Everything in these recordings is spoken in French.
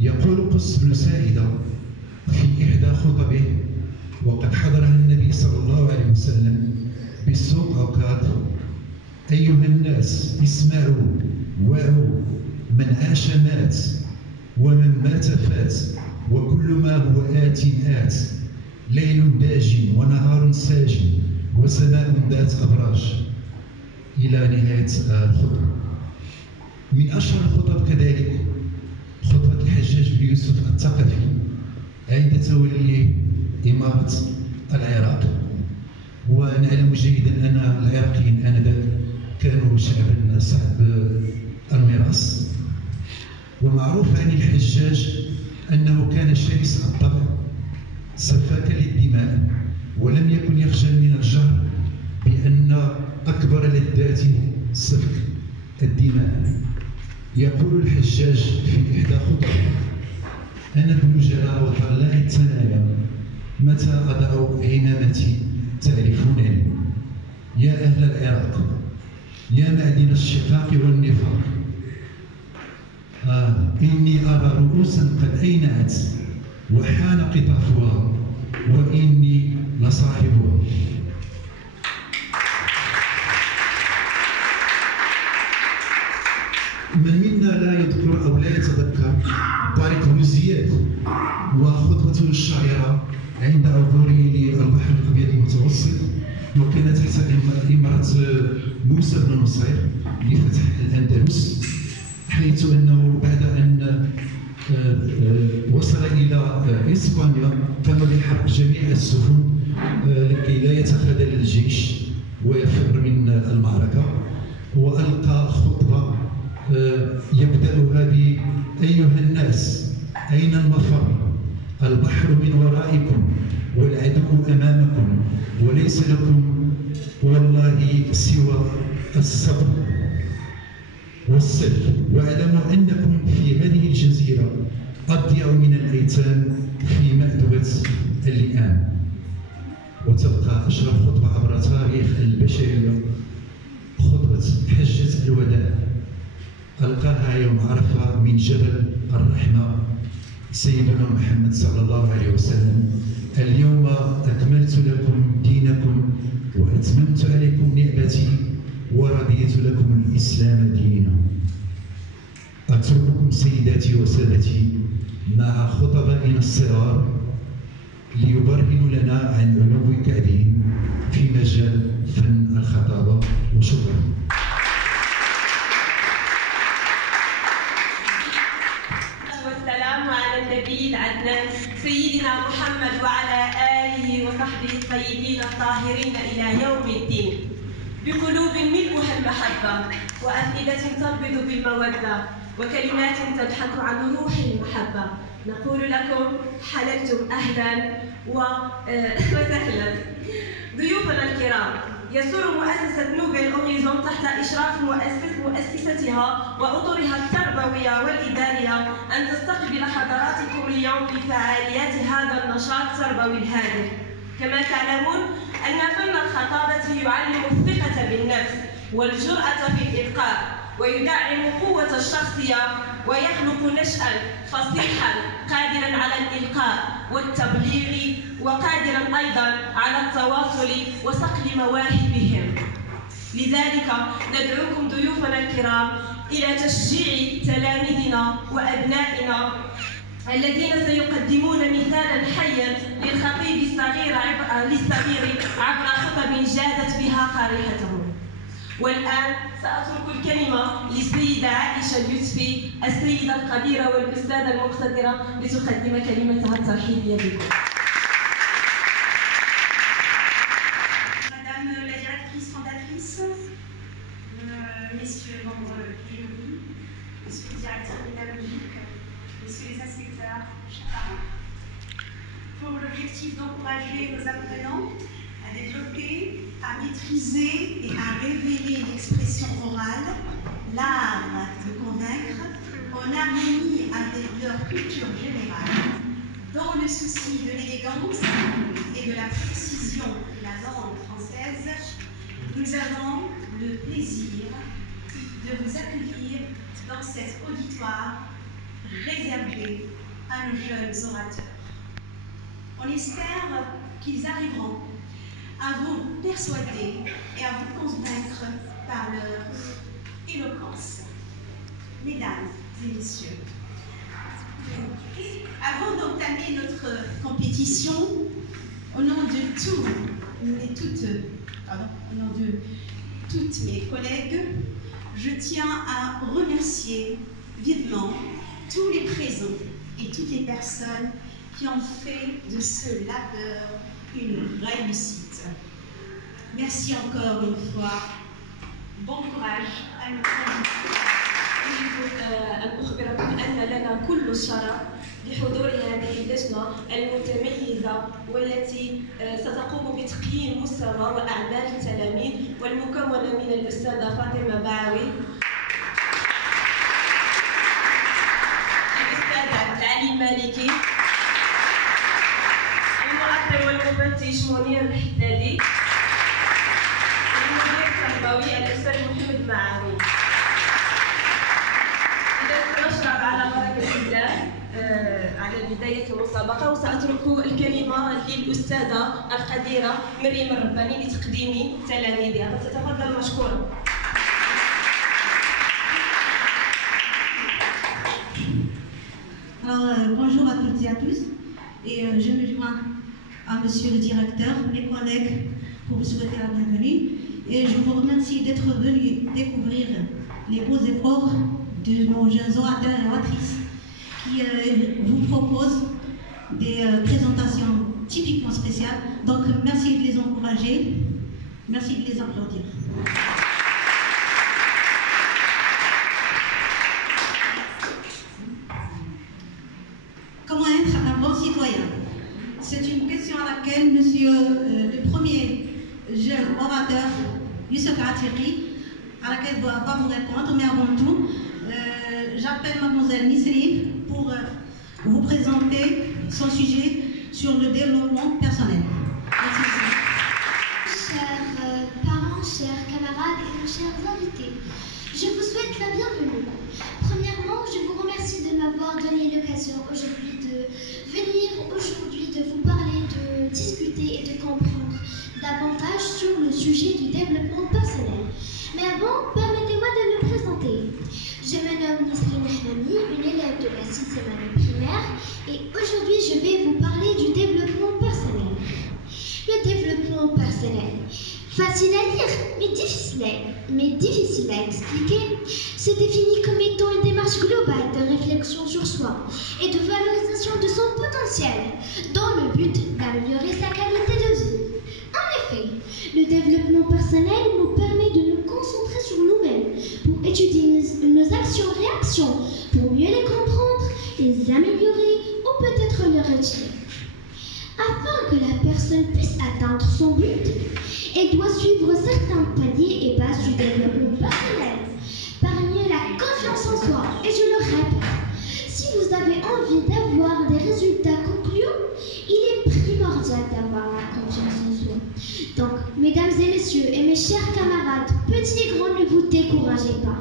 يقول قس بن سائدة في إحدى خطبه وقد حضرها النبي صلى الله عليه وسلم بالسوق عكاظ: أيها الناس اسمعوا واعوا، من عاش مات ومن مات فات وكل ما هو آت آت، ليل داج ونهار ساج وسماء ذات أبراج، إلى نهاية الخطبة. من أشهر الخطب كذلك خطبة الحجاج بن يوسف الثقفي عند توليه إمارة العراق. ونعلم جيدا أن العراقيين آنذاك كانوا شعبا صعب المراس. ومعروف عن الحجاج أنه كان شرس الطبع سفاكا للدماء، ولم يكن يخجل من الجهر بأن أكبر لذاته سفك الدماء. يقول الحجاج في إحدى خطبه: أنا ابن جلاء وطلاء الثنايا، متى أضع عمامتي تعرفونني. يا أهل العراق، يا معدن الشقاق والنفاق، إني أرى رؤوسا قد أينعت وحان قطافها وإني لصاحبها. من منا لا يذكر أو لا يتذكر طارق بن زياد وخطبته الشهيرة عند عبوره للبحر الأبيض المتوسط، وكان تحت إمارة موسى بن نصير لفتح الأندلس، حيث أنه بعد أن وصل إلى إسبانيا قام بحرق جميع السفن لكي لا يتخاذل الجيش ويفر من المعركة، وألقى خطبة يبدأها ب: أيها الناس، أين المفر؟ البحر من ورائكم والعدو أمامكم، وليس لكم والله سوى الصبر والصدق، واعلموا أنكم في هذه الجزيرة أضيع من الأيتام في مأدبة اللئام. وتبقى أشهر خطبة عبر تاريخ البشرية خطبة حجة الوداع، ألقاها يوم عرفة من جبل الرحمة سيدنا محمد صلى الله عليه وسلم: اليوم أكملت لكم دينكم وأتممت عليكم نعمتي ورضيت لكم الإسلام دينا. أترككم سيداتي وسادتي مع خطبائنا الصغار ليبرهنوا لنا عن علو كعبهم في مجال فن الخطابة. وشكرا. والسلام على النبي العدنان سيدنا محمد وعلى آله وصحبه الطيبين الطاهرين إلى يوم الدين، بقلوب ملؤها المحبة وأفئدة تنبض بالمودة وكلمات تبحث عن روح المحبة، نقول لكم حللتم أهلا وسهلا. ضيوفنا الكرام، يسر مؤسسة نوفيل أوريزون تحت إشراف مؤسستها وأطرها التربوية والإدارية أن تستقبل حضراتكم اليوم بفعاليات هذا النشاط التربوي الهادف. كما تعلمون أن فن الخطابة يعلم الثقة بالنفس والجرأة في الإلقاء، ويدعم قوة الشخصية، ويخلق نشأً فصيحاً قادراً على الإلقاء والتبليغ، وقادراً أيضاً على التواصل وصقل مواهبهم. لذلك ندعوكم ضيوفنا الكرام إلى تشجيع تلاميذنا وأبنائنا الذين سيقدمون مثالاً حياً للخطيب الصغير عبر خطب جادت بها قارحتهم. والآن سأترك الكلمة للسيدة عائشة اليوسفي، السيدة القديرة والأستاذة المقتدرة، لتقدم كلمتها الترحيبية بكم. Madame la directrice fondatrice, messieurs membres du jury, messieurs les directeurs pédagogiques, messieurs les inspecteurs, chers parents. Pour l'objectif d'encourager nos apprenants à développer, à maîtriser et à révéler l'expression orale, l'art de convaincre, en harmonie avec leur culture générale, dans le souci de l'élégance et de la précision de la langue française. Nous avons le plaisir de vous accueillir dans cet auditoire réservé à nos jeunes orateurs. On espère qu'ils arriveront à vous persuader et à vous convaincre par leur éloquence. Mesdames et messieurs, avant d'entamer notre compétition, au nom de toutes mes collègues, je tiens à remercier vivement tous les présents et toutes les personnes qui ont fait de ce labeur une réussite. Merci encore une fois. Bon courage à nos candidats. أريد أن أخبركم أن لنا كل الشرف بحضور هذه اللجنة المتميزة والتي ستقوم بتقييم مستوى وأعمال التلاميذ والمكونة من الأستاذة فاطمة باعوي، الأستاذ عبد العلي المالكي، المؤطر والمفتش منير الحدادي، المدير التربوي الأستاذ محمد معاوي. نشرب على بركة الله على بداية المسابقة، وسأترك الكلمة للأستاذة القديرة مريم الرباني لتقديم تلاميذها، فتتفضل مشكورة. Alors, bonjour à toutes et à tous, et je me joins à monsieur le directeur, mes collègues, pour vous souhaiter la bienvenue, et je vous remercie d'être venus découvrir les beaux efforts de nos jeunes orateurs et oratrices qui vous proposent des présentations typiquement spéciales. Donc, merci de les encourager, merci de les applaudir. Comment être un bon citoyen? C'est une question à laquelle monsieur le premier jeune orateur, Youssef Atiri, à laquelle je ne dois pas vous répondre, mais avant tout, j'appelle mademoiselle Nisri pour vous présenter son sujet sur le développement personnel. Merci. Chers parents, chers camarades et chers invités, je vous souhaite la bienvenue. Premièrement, je vous remercie de m'avoir donné l'occasion aujourd'hui de venir de vous parler, de discuter et de comprendre davantage sur le sujet du développement personnel. Mais avant, permettez-moi de me présenter. Je me nomme Nisrine Hamami, une élève de la 6e année primaire, et aujourd'hui je vais vous parler du développement personnel. Le développement personnel, facile à lire, mais difficile à expliquer, se définit comme étant une démarche globale de réflexion sur soi et de valorisation de son potentiel dans le but d'améliorer sa qualité de vie. En effet, le développement personnel nous permet de nous concentrer sur nous-mêmes pour étudier nos actions-réactions, pour mieux les comprendre, les améliorer ou peut-être les retirer. Afin que la personne puisse atteindre son but, elle doit suivre certains paliers et bases du développement personnel. Parmi eux, la confiance en soi. Et je le répète, si vous avez envie d'avoir des résultats concluants, il est primordial d'avoir la confiance en soi. Donc, mesdames et messieurs, et mes chers camarades, petits et grands, ne vous découragez pas.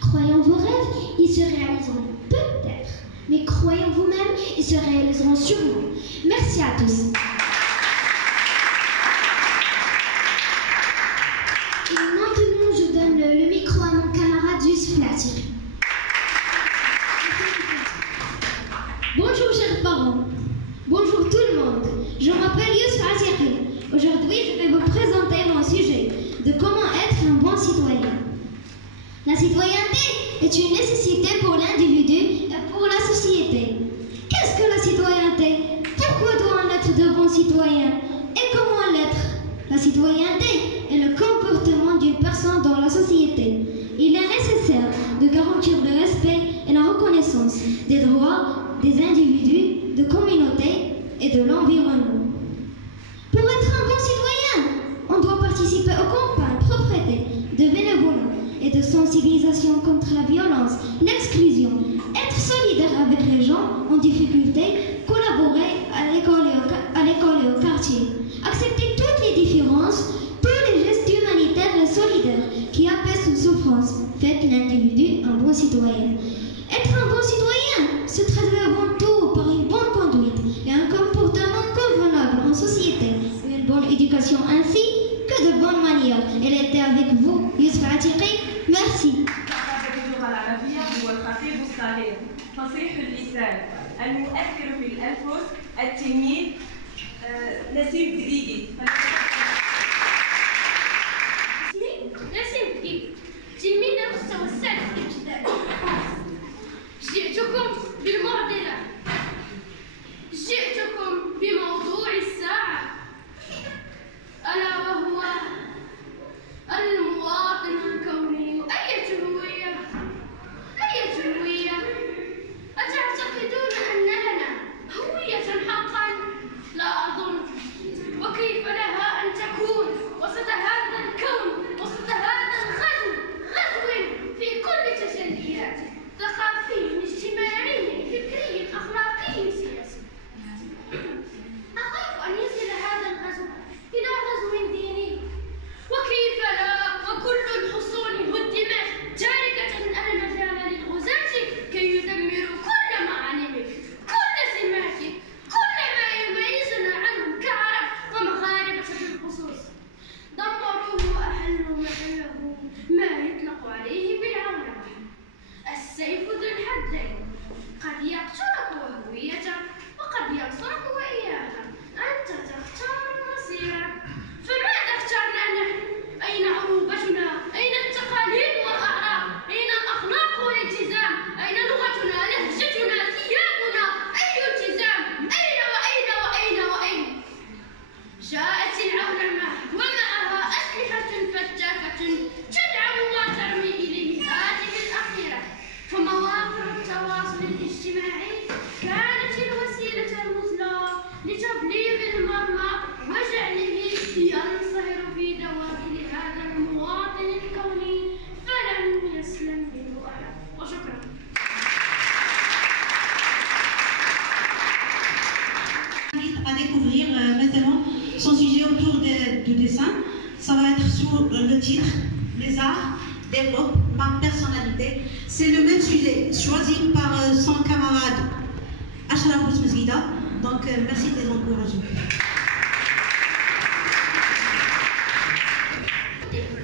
Croyez en vos rêves, ils se réaliseront peut-être. Mais croyez en vous-même, ils se réaliseront sûrement. Merci à tous. Et maintenant, je donne le micro à mon camarade Youssef Atiri. Bonjour chers parents. Bonjour tout le monde. Je m'appelle Youssef Atiri. Aujourd'hui, je vais vous présenter mon sujet de comment être un bon citoyen. La citoyenneté est une nécessité pour l'individu et pour la société. Qu'est-ce que la citoyenneté? Pourquoi doit-on être de bons citoyens? Et comment l'être? La citoyenneté est le comportement d'une personne dans la société. Il est nécessaire de garantir le respect et la reconnaissance des droits des individus, de communautés et de l'environnement. Pour être un bon citoyen, de sensibilisation contre la violence, l'exclusion, être solidaire avec les gens en difficulté, collaborer à l'école et au quartier, accepter toutes les différences, tous les gestes humanitaires et solidaires qui apaisent une souffrance, faites l'individu un bon citoyen. Être un bon citoyen se traduit avant tout par une bonne conduite et un comportement convenable en société, une bonne éducation ainsi que de bonnes manières. Elle était avec vous, Yousef Atiqi. Merci. اللغة العربية هو الخطيب الصغير فصيح اللسان المؤثر في الأنفس التلميذ نسيم دقيقي. اسمي نسيم دقيقي تلميذ المستوى السادس الابتدائي. جئتكم بالمعضلة، جئتكم بموضوع الساعة ألا وهو المواطن الكوني. أية هوية؟ أتعتقدون أن لنا هوية حقا؟ لا أظن. وكيف لها أن تكون وسط هذا الكون، وسط هذا غزو في كل تجلياته، ثقافي اجتماعي فكري أخلاقي سياسي. أخاف أن يصل هذا الغزو إلى غزو ديني. وكيف لا وكل الحصون هدمت تاركة المجال للغزاة كي يدمروا كل معالمك، كل سماتك، كل ما يميزنا عنهم كعرب ومغاربة بالخصوص. دمروه وأحلوا محله ما يطلق عليه بالعولمة. السيف ذو الحدين قد يقتلك وهويتك وقد ينصرك وإياك. أنت تختار مصيرك. فماذا اخترنا نحن؟ أين عروبتنا؟ أين التقاليد والأعراف؟ أين الأخلاق والالتزام؟ أين لغتنا؟ لهجتنا؟ ثيابنا؟ أي التزام؟ أين وأين وأين وأين؟ جاءت العولمة ومعها أسلحة فتاكة تدعم ما ترمي إليه هذه الأخيرة. فمواقع التواصل الاجتماعي كانت الوسيلة المثلى لتبليغ المرمى وجعله ينصهر في دواخل هذا المواطن الكوني فلم يسلم منه أحد. وشكرا. À découvrir maintenant son sujet autour du dessin. Ça va être sous le titre Les arts développent ma personnalité. C'est le même sujet choisi par son camarade Achraf Bousmezguida. Donc merci de les encourager.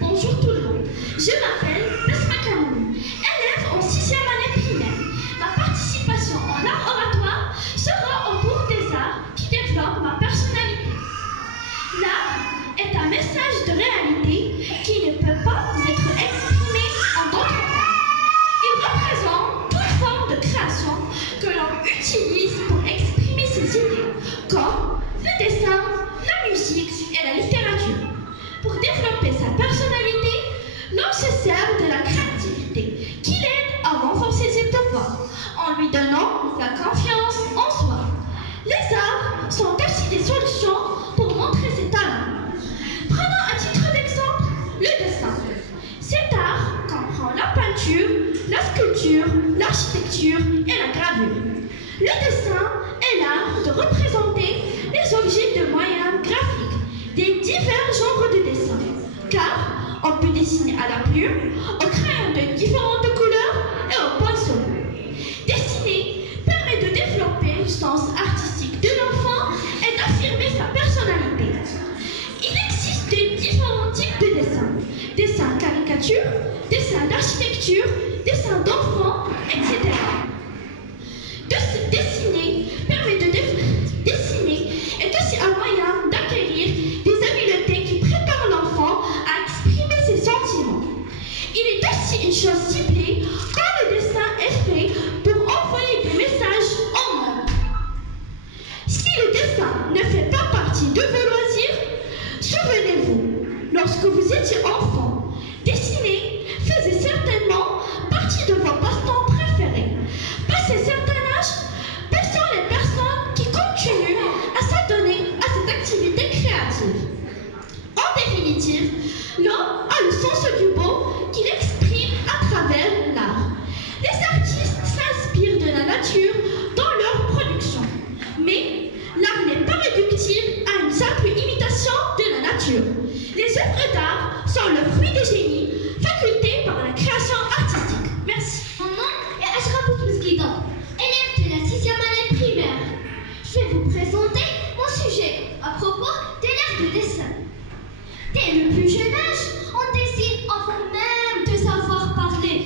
Bonjour tout le monde, je m'appelle Besma Kamoun, élève en 6e année primaire. Ma participation en art oratoire sera autour des arts qui développent ma personnalité. L'art est un message de réalité qui ne peut pas être exprimé en d'autres termes. Il représente toute forme de création que l'on utilise pour exprimer ses idées, comme le dessin, la musique et la littérature. Pour développer sa personnalité, l'on se sert de la créativité qui l'aide à renforcer ses pouvoirs en lui donnant la confiance en soi. Les arts sont aussi des solutions pour montrer ses talents. Prenons à titre d'exemple le dessin. Cet art comprend la peinture, la sculpture, l'architecture et la gravure. Le dessin est l'art de représenter les objets de moyens graphiques des divers genres de dessin, car on peut dessiner à la plume, au crayon de différentes couleurs et au pinceau. Dessiner permet de développer le sens artistique de l'enfant et d'affirmer sa personnalité. Il existe différents types de dessins: dessins caricature, dessins d'architecture, dessins d'enfants, etc. Dessiner permet de dessiner est aussi un moyen d'acquérir des habiletés qui préparent l'enfant à exprimer ses sentiments. Il est aussi une chose ciblée quand le dessin est fait pour envoyer des messages au monde. Si le dessin ne fait pas partie de vos loisirs, souvenez-vous, lorsque vous étiez enfant, dessiner faisait certainement partie de vos passe-temps préférés. Passé certain âge, quelles sont les personnes qui continuent à s'adonner à cette activité créative? En définitive, l'homme a le sens du beau qu'il exprime sûr, les œuvres d'art sont le fruit des génies facultés par la création artistique. Merci. Mon nom est Ashraf Bouskida, élève de la 6e année primaire. Je vais vous présenter mon sujet à propos de l'art du dessin. Dès le plus jeune âge, on dessine avant même de savoir parler.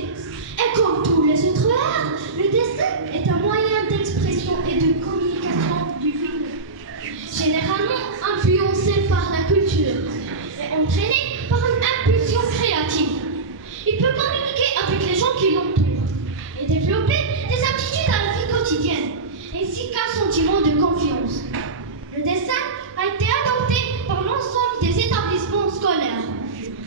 Et comme tous les autres arts, le dessin est un moyen d'expression et de communication du vivant, généralement influencé par la culture et entraîné par une impulsion créative. Il peut communiquer avec les gens qui l'entourent et développer des aptitudes à la vie quotidienne, ainsi qu'un sentiment de confiance. Le dessin a été adopté par l'ensemble des établissements scolaires,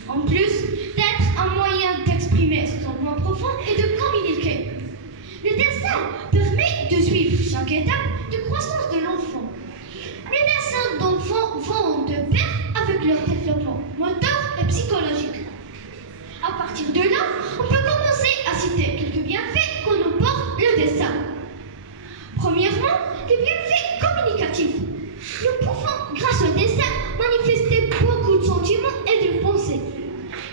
en plus d'être un moyen d'exprimer son moi profond et de communiquer. Le dessin permet de suivre chaque étape de croissance de l'enfant. Les dessins d'enfants vont de pair avec leur développement moteur et psychologique. À partir de là, on peut commencer à citer quelques bienfaits qu'on apporte le dessin. Premièrement, les bienfaits communicatifs. Nous pouvons, grâce au dessin, manifester beaucoup de sentiments et de pensées.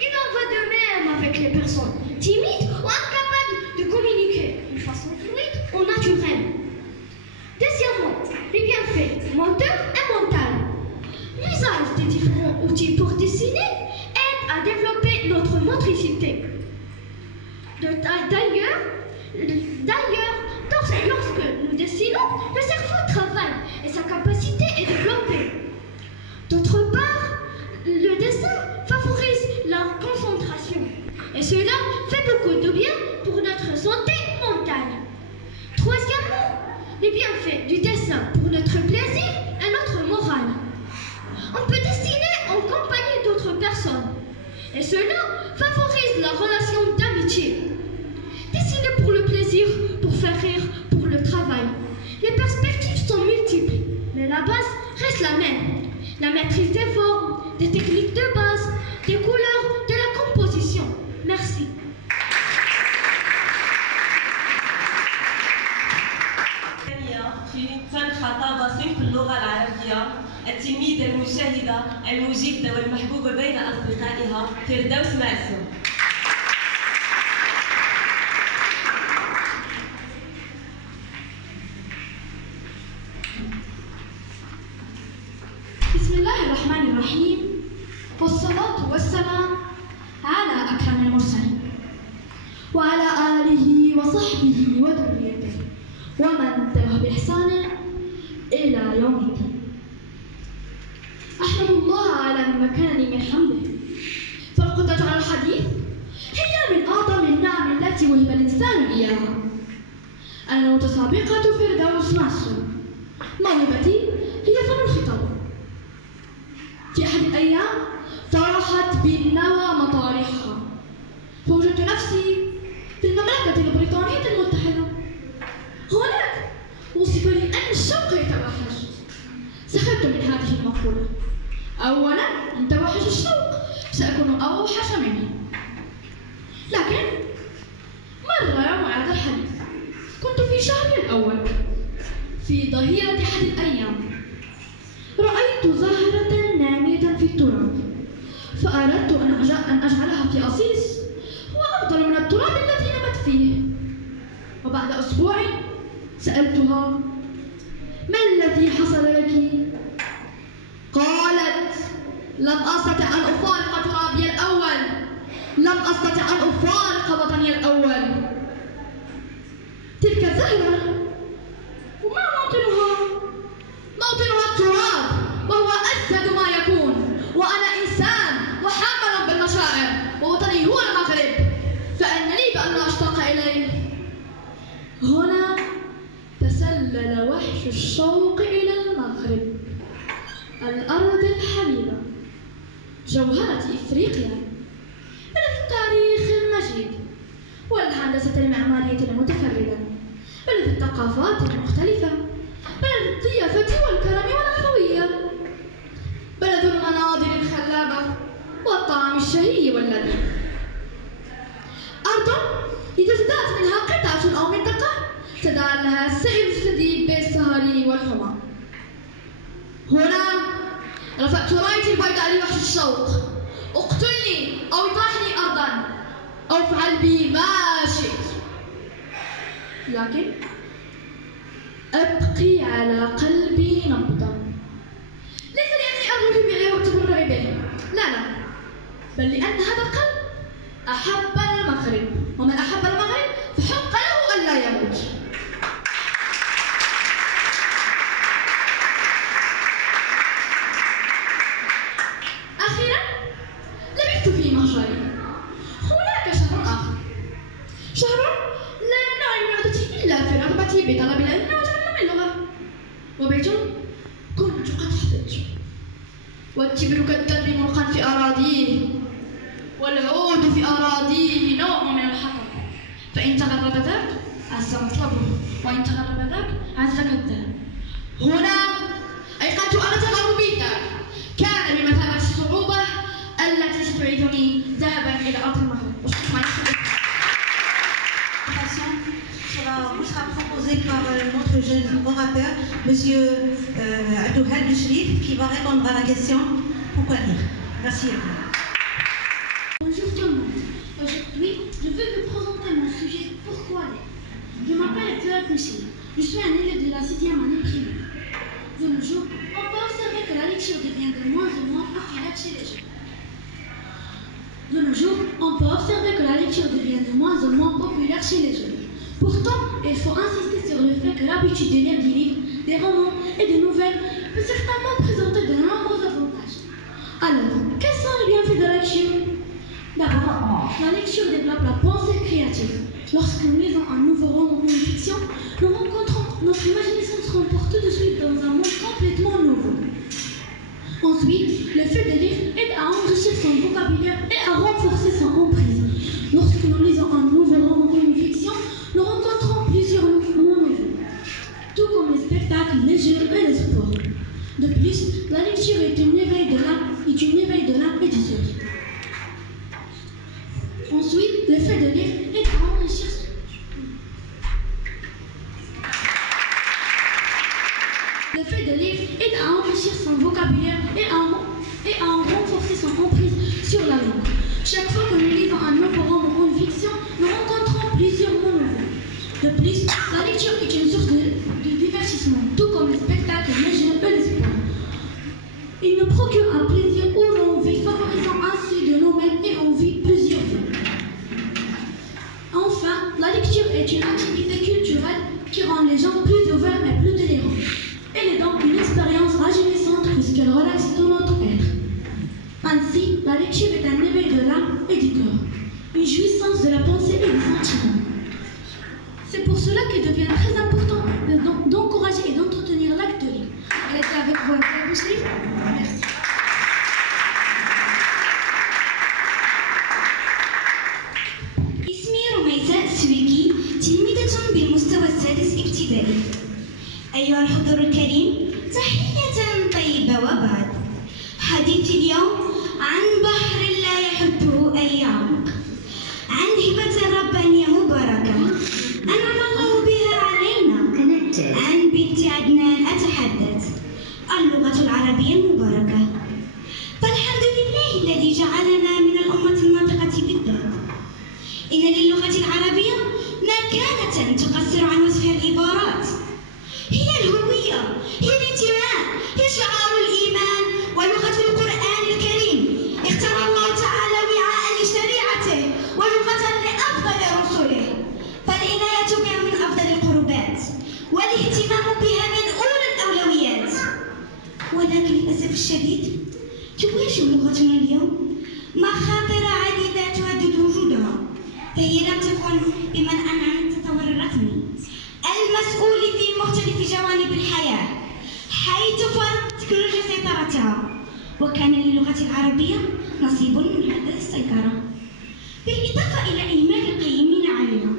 Il en va de même avec les personnes timides ou incapables de communiquer d'une façon fluide ou naturelle. Deuxièmement, les bienfaits moteurs et mentaux. L'usage des différents outils pour dessiner aide à développer notre motricité. D'ailleurs, lorsque nous dessinons, le cerveau travaille et sa capacité est développée. D'autre part, le dessin favorise la concentration et cela fait beaucoup de bien pour notre santé mentale. Troisièmement, les bienfaits du dessin pour notre plaisir et notre morale. On peut dessiner en compagnie d'autres personnes et cela favorise la relation d'amitié. Dessiner pour le plaisir, pour faire rire, pour le travail. Les perspectives sont multiples, mais la base reste la même. La maîtrise des formes, des techniques de base, des couleurs, de la composition. Merci. خطابة صنف اللغة العربية التلميذة المجتهدة المجدة والمحبوبة بين أصدقائها فردوس معصوم. بسم الله الرحمن الرحيم والصلاة والسلام على أكرم المرسلين وعلى آله وصحبه وذريته ومن تبعه بإحسان إلى يوم الدين. أحمد الله على مكاني من حمده، فالقدرة على الحديث هي من أعظم النعم التي وهب الإنسان إياها. أنا متسابقة فردوس معصوم، موهبتي هي فن الخطاب. في أحد الأيام طرحت بالنوى مطارحها، فوجدت نفسي في المملكة البريطانية المتحدة. هناك وصف لي أن الشوق يتوحش. سخرت من هذه المقولة. أولاً إن توحش الشوق سأكون أوحش منه. لكن مر يوم هذا الحديث. كنت في شهري الأول في ظهيرة أحد الأيام. رأيت زهرة نامية في التراب، فأردت أن أجعلها في أصيص هو أفضل من التراب الذي نمت فيه. وبعد أسبوع سألتها: ما الذي حصل لك؟ قالت: لم أستطع أن أفارق ترابي الأول، لم أستطع أن أفارق وطني الأول. تلك الزهرة وما موطنها؟ موطنها التراب، وهو أسهل ما يكون، وأنا إنسان وحامل بالمشاعر، ووطني هو المغرب، فأن لي بأن أشتاق إليه. هنا تسلل وحش الشوق إلى المغرب، الأرض الحبيبة، جوهرة إفريقيا، بلد التاريخ المجيد والهندسة المعمارية المتفردة، بلد الثقافات المختلفة، بلد الضيافة والكرم والأخوية، بلد المناظر الخلابة والطعام الشهي واللذيذ. أرض لتزداد منها قطعة أو منطقة تدار لها السير الشديد بالسهر والحمى. هنا رفعت رايتي البيضاء لوحش الشوق، اقتلني أو اطرحني أرضا أو افعل بي ما شئت، لكن أبقي على قلبي نبضا. ليس لأني أرغب في بيعه والتبرع به، لا، بل لأن هذا القلب أحب المغرب، ومن أحب المغرب فحق له ألا يموت. أخيرا لبثت في مهجري. هناك شهر آخر، شهر لا نوع من عادته إلا في رغبتي بطلب العلم وتعلم اللغة، وبيت كنت قد حفظت، والتبر كالدرب ملقا في أراضيه، والعود في أراضيه نوع من الحطب، فإن تغرب ذاك عز مطلبه، وإن تغرب ذاك عز كالذهب. هنا أيقنت أن تغربي ذاك كان بمثابة الصعوبة التي ستعيدني ذهبا إلى أرض المغرب. Sera proposé par notre jeune orateur, M. Abdouhad Bouchrif, qui va répondre à la question pourquoi lire. Merci. Bonjour tout le monde. Aujourd'hui, je vais vous présenter mon sujet pourquoi lire. Je m'appelle Abdouhad Bouchrif. Je suis un élève de la 6e année primaire. De nos jours, on peut observer que la lecture devient de moins en moins populaire chez les jeunes. De nos jours, on peut observer que la lecture devient de moins en moins populaire chez les jeunes. Pourtant, il faut insister sur le fait que l'habitude de lire des livres, des romans et des nouvelles peut certainement présenter de nombreux avantages. Alors, quels sont les bienfaits de la lecture? D'abord, la lecture développe la pensée créative. Lorsque nous lisons un nouveau roman ou une fiction, nous rencontrons notre imagination se remporte tout de suite dans un monde complètement nouveau. Ensuite, le fait de lire aide à enrichir son vocabulaire et à renforcer son emprise. Lorsque nous lisons un nouveau roman ou une fiction, nous rencontrons plusieurs mots nouveaux, tout comme les spectacles, les jeux et les sports. De plus, la lecture est un éveil de l'âme et du cerveau. Ensuite, le fait de lire aide à enrichir son vocabulaire et à en renforcer son emprise sur la langue. Chaque fois que nous lisons un nouveau roman ou une fiction, nous rencontrons plusieurs mots nouveaux. De plus, la lecture est une source de divertissement, tout comme les spectacles, les jeux et les sports. Il nous procure un plaisir ou l'envie, favorisant ainsi de nous-mêmes et en vie plusieurs vies. Enfin, la lecture est une activité culturelle qui rend les gens plus ouverts et plus tolérants. Elle est donc une expérience rajeunissante puisqu'elle relaxe tout notre être. Ainsi, la lecture est un éveil de l'âme et du cœur, une jouissance de la pensée et des sentiments. C'est pour cela qu'il devient très important d'encourager et d'entretenir l'acte de lire. Elle était avec vous, Abdouhad Bouchrif. Merci. اسمي رميساء السويكي، تلميذة بالمستوى السادس ابتدائي. أيها الحضور الكريم، تحية طيبة وبعد. حديثي اليوم عن بحر لا يحده أي عمق، عن هبة ربانية مباركة أنعم الله بها علينا. عن بنت عدنان أتحدث، اللغة العربية المباركة. فالحمد لله الذي جعلنا من الأمة الناطقة بالذات. إن للغة العربية مكانة تقصر عن وصفها العبارات. هي الهوية، هي الانتماء، هي شعار الإيمان ولغة القرآن الكريم. اختار الله تعالى وعاء لشريعته ولغة لأفضل رسله، فالعناية بها من أفضل القربات والاهتمام بها من أولى الأولويات. ولكن للأسف الشديد تواجه لغتنا اليوم مخاطر عديدة تهدد وجودها، فهي لم تكن بمنأى عن التطور الرقمي المسؤول في مختلف جوانب الحياة، حيث فرض التكنولوجيا سيطرتها، وكان للغة العربية نصيب من هذه السيطرة، بالإضافة إلى إهمال القائمين عليها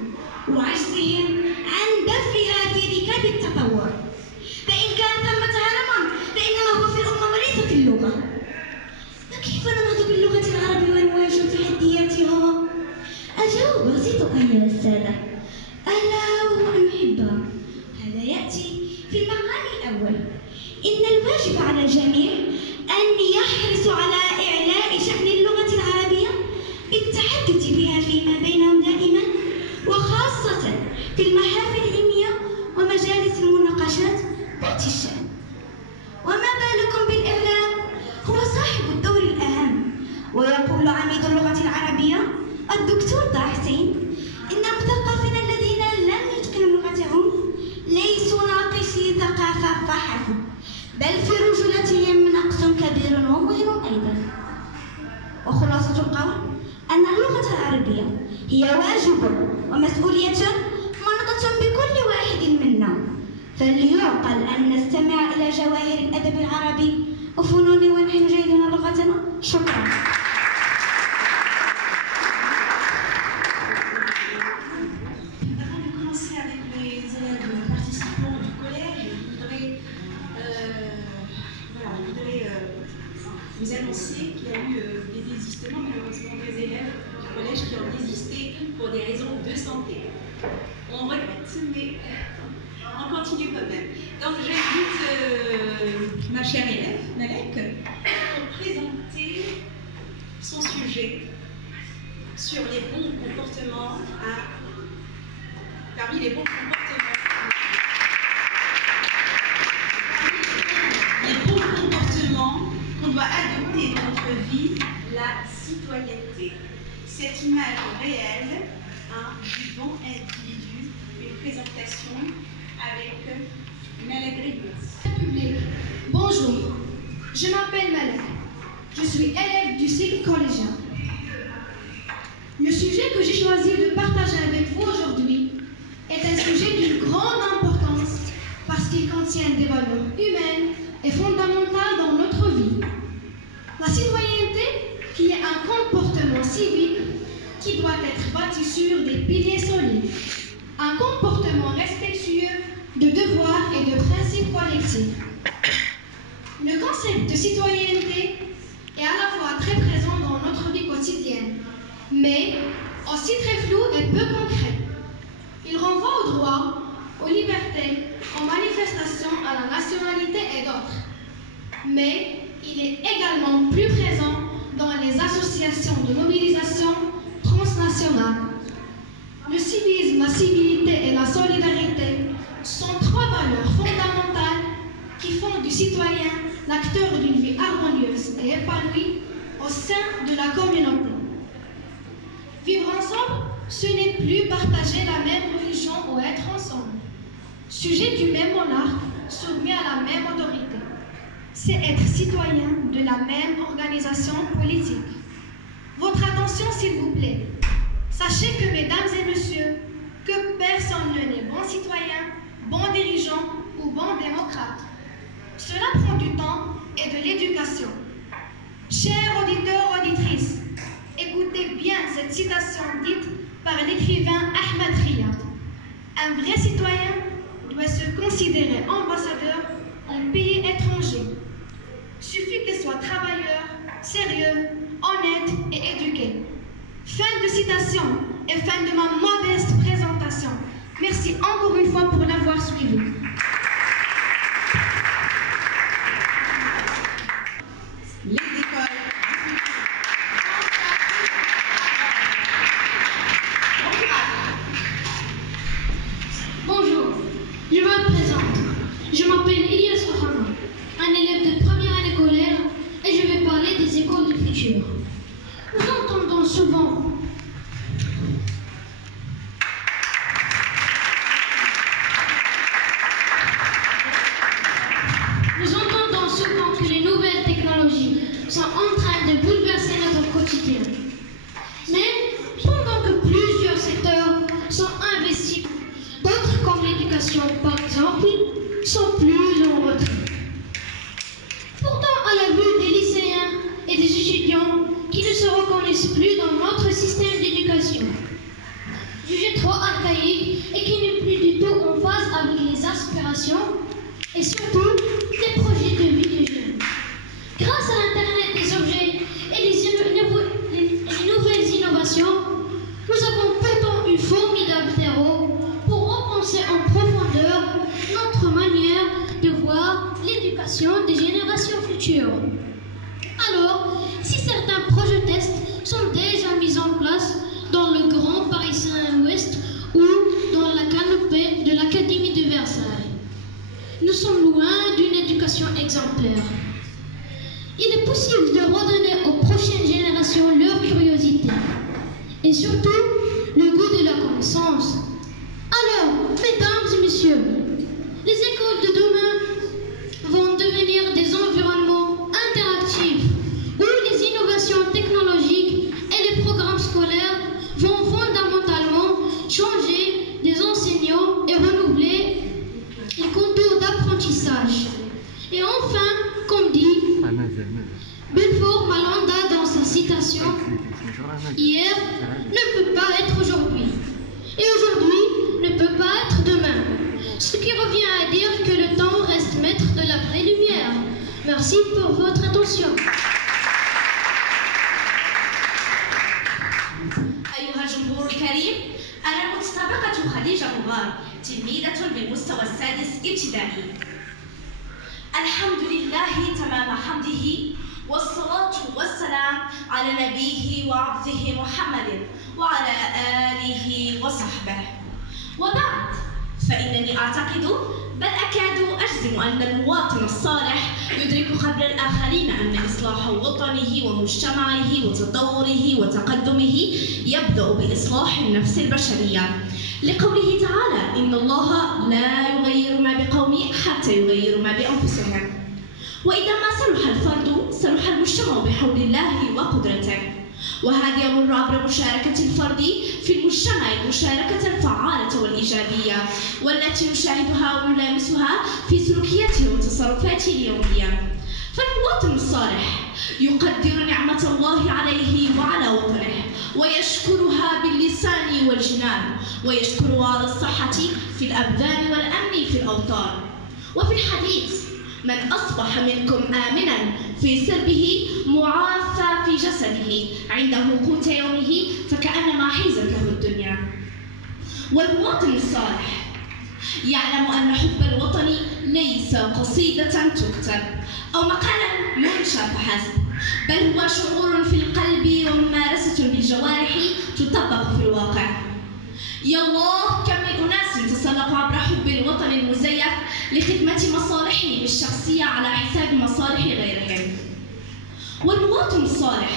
وعجزهم عن دفعها في ركاب التطور. فإن كان ثمة هرم فإنما هو في الأمة وليس في اللغة. فكيف ننهض باللغة العربية ونواجه تحدياتها؟ الجواب بسيط أيها السادة، ألا وهو أن نحبها. هذا يأتي في المقام الأول. إن الواجب على الجميع أن يحرصوا على إعلاء المثقفين إن المثقفين الذين لم يتقنوا لغتهم ليسوا ناقصي ثقافة فحسب، بل في رجولتهم نقص كبير ومهم أيضا. وخلاصة القول أن اللغة العربية هي واجب ومسؤولية منوطة بكل واحد منا، فليعقل أن نستمع إلى جواهر الأدب العربي وفنون ونحن جيدون لغتنا. شكرا. Vous annoncer qu'il y a eu des désistements, malheureusement des élèves du collège qui ont désisté pour des raisons de santé. On regrette, mais on continue quand même. Donc j'invite ma chère élève, Malek, pour présenter son sujet sur les bons comportements parmi les bons comportements. Les bons comportements qu'on doit adopter dans notre vie, la citoyenneté. Cette image réelle du bon individu, une présentation avec Malek Ribas. Bonjour, je m'appelle Malek. Je suis élève du cycle collégien. Le sujet que j'ai choisi de partager avec vous aujourd'hui est un sujet d'une grande importance parce qu'il contient des valeurs humaines et fondamentale dans notre vie. La citoyenneté, qui est un comportement civique qui doit être bâti sur des piliers solides, un comportement respectueux de devoirs et de principes collectifs. Le concept de citoyenneté est à la fois très présent dans notre vie quotidienne, mais aussi très flou et peu concret. Il renvoie aux droits, aux libertés, aux manifestations, à la nationalité et d'autres. Mais il est également plus présent dans les associations de mobilisation transnationale. Le civisme, la civilité et la solidarité sont trois valeurs fondamentales qui font du citoyen l'acteur d'une vie harmonieuse et épanouie au sein de la communauté. Vivre ensemble, ce n'est plus partager la même religion ou être ensemble. Sujet du même monarque, soumis à la même autorité. C'est être citoyen de la même organisation politique. Votre attention, s'il vous plaît. Sachez que, mesdames et messieurs, que personne n'est bon citoyen, bon dirigeant ou bon démocrate. Cela prend du temps et de l'éducation. Chers auditeurs, auditrices, écoutez bien cette citation dite par l'écrivain Ahmed Riyad. Un vrai citoyen doit se considérer ambassadeur en pays étranger. Suffit qu'il soit travailleur, sérieux, honnête et éduqué. Fin de citation et fin de ma modeste présentation. Merci encore une fois pour l'avoir suivi. Les écoles. Bonjour, je me présente. Je m'appelle Elias Ohana, un élève de première année collège, et je vais parler des écoles du futur. Nous entendons souvent que les nouvelles technologies sont en train de bouleverser notre quotidien. Mais pendant que plusieurs secteurs sont investis, d'autres comme l'éducation par exemple, sont plus en retrait. Pourtant, à la vue des lycéens et des étudiants qui ne se reconnaissent plus dans notre système d'éducation, jugé trop archaïque et qui n'est plus du tout en phase avec les aspirations et surtout les projets de vie des jeunes. Grâce à l'Internet des objets et les nouvelles innovations, nous avons pourtant une formidable terreau pour repenser en profondeur notre manière de voir l'éducation des générations futures. Alors, si certains projets tests sont déjà mis en place dans le Grand Paris Saint-Ouest ou dans la canopée de l'Académie de Versailles, nous sommes loin d'une éducation exemplaire. Il est possible de redonner aux prochaines générations leur curiosité et surtout le sens. Alors, mesdames et messieurs, les écoles de demain vont devenir des environnements interactifs où les innovations technologiques et les programmes scolaires vont fondamentalement changer les enseignants et renouveler les contours d'apprentissage. Et enfin, comme dit Belfort Malanda dans sa citation, hier ne peut pas être aujourd'hui, et aujourd'hui ne peut pas être demain. Ce qui revient à dire que le temps reste maître de la vraie lumière. Merci pour votre attention. أيها الجمهور الكريم، أنا المتسابقة خديجة مبارك، تلميذة بالمستوى السادس ابتدائي. الحمد لله تمام حمده، والصلاة والسلام على نبيه وعبده محمد وعلى آله وصحبه. وبعد، فإنني أعتقد بل أكاد أجزم أن المواطن الصالح يدرك قبل الآخرين أن إصلاح وطنه ومجتمعه وتطوره وتقدمه يبدأ بإصلاح النفس البشرية، لقوله تعالى: إن الله لا يغير ما بقوم حتى يغيروا ما بأنفسهم. وإذا ما صلح الفرد صلح المجتمع بحول الله وقدرته، وهذا يمر عبر مشاركة الفرد في المجتمع المشاركة الفعالة والإيجابية، والتي نشاهدها ونلامسها في سلوكياته وتصرفاته اليومية. فالمواطن الصالح يقدر نعمة الله عليه وعلى وطنه، ويشكرها باللسان والجنان، ويشكرها على الصحة في الأبدان والأمن في الأوطان. وفي الحديث: من أصبح منكم آمنا في سربه معافى في جسده عنده قوت يومه فكأنما حيزت له الدنيا. والمواطن الصالح يعلم أن حب الوطن ليس قصيدة تكتب أو مقالا ينشى فحسب، بل هو شعور في القلب وممارسة بالجوارح تطبق في الواقع. يا الله، كم من أناس تسلقوا عبر حب الوطن المزيف لخدمة مصالحهم الشخصية على حساب مصالح غيرهم. والمواطن الصالح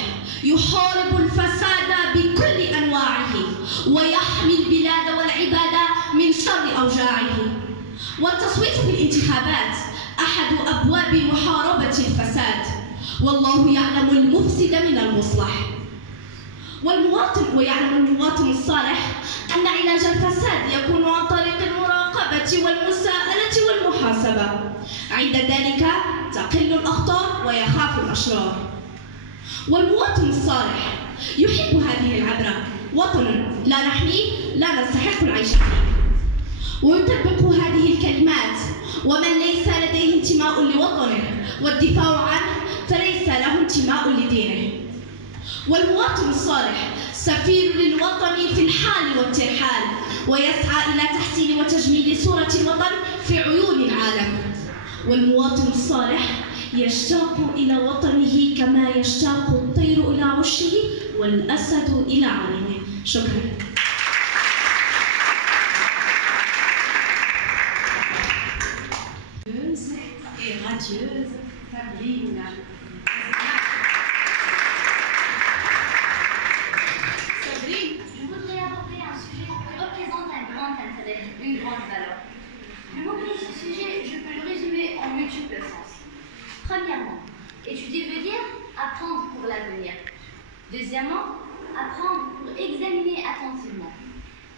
يحارب الفساد بكل أنواعه، ويحمي البلاد والعباد من شر أوجاعه. والتصويت في الانتخابات أحد أبواب محاربة الفساد، والله يعلم المفسد من المصلح. ويعلم المواطن الصالح أن علاج الفساد يكون عن طريق المراقبة والمساءلة والمحاسبة. عند ذلك تقل الأخطار ويخاف الأشرار. والمواطن الصالح يحب هذه العبرة: وطن لا نحميه لا نستحق العيش فيه. ويطبق هذه الكلمات: ومن ليس لديه انتماء لوطنه والدفاع عنه فليس له انتماء لدينه. والمواطن الصالح سفير للوطن في الحال والترحال، ويسعى إلى تحسين وتجميل صورة الوطن في عيون العالم. والمواطن الصالح يشتاق إلى وطنه كما يشتاق الطير إلى عشه والأسد إلى عرينه. شكرا. Et radieuse Fabrine. Je voudrais aborder un sujet qui représente un grand intérêt, une grande valeur. Le mot-clé de ce sujet, je peux le résumer en multiples sens. Premièrement, étudier veut dire apprendre pour l'avenir. Deuxièmement, apprendre pour examiner attentivement.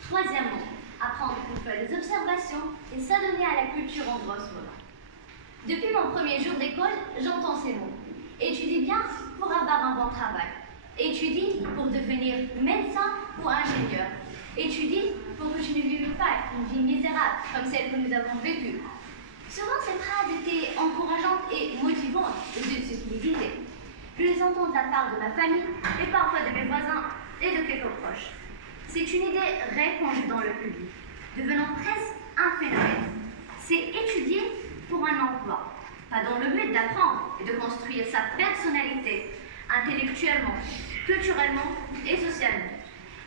Troisièmement, apprendre pour faire des observations et s'adonner à la culture en grosso modo. Depuis mon premier jour d'école, j'entends ces mots. Étudie bien pour avoir un bon travail. Étudie pour devenir médecin ou ingénieur. Étudie pour que je ne vive pas une vie misérable comme celle que nous avons vécue. Souvent, ces phrases étaient encourageantes et motivantes aux yeux de ceux qui les disaient. Je les entends de la part de ma famille et parfois de mes voisins et de quelques proches. C'est une idée répandue dans le public, devenant presque un phénomène. C'est étudier pour un emploi, pas dans le but d'apprendre et de construire sa personnalité intellectuellement, culturellement et socialement.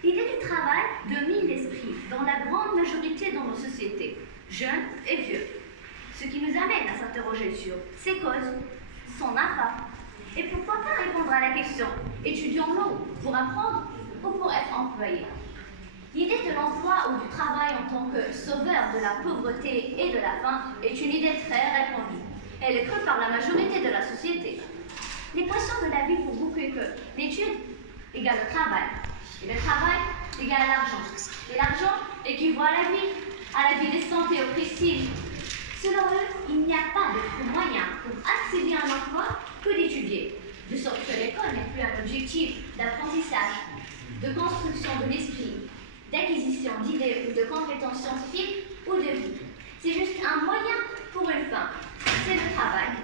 L'idée du travail domine l'esprit dans la grande majorité de nos sociétés, jeunes et vieux, ce qui nous amène à s'interroger sur ses causes, son impact, et pourquoi pas répondre à la question: étudions-nous pour apprendre ou pour être employés? L'idée de l'emploi ou du travail en tant que sauveur de la pauvreté et de la faim est une idée très répandue. Elle est crue par la majorité de la société. L'équation de la vie pour beaucoup est que l'étude égale le travail, et le travail égale l'argent. Et l'argent équivaut à la vie décente et oppressive. Selon eux, il n'y a pas d'autre moyen pour accéder à un emploi que d'étudier, de sorte que l'école n'est plus un objectif d'apprentissage, de construction de l'esprit, d'acquisition d'idées ou de compétences scientifiques ou de vie. C'est juste un moyen pour une fin, c'est le travail.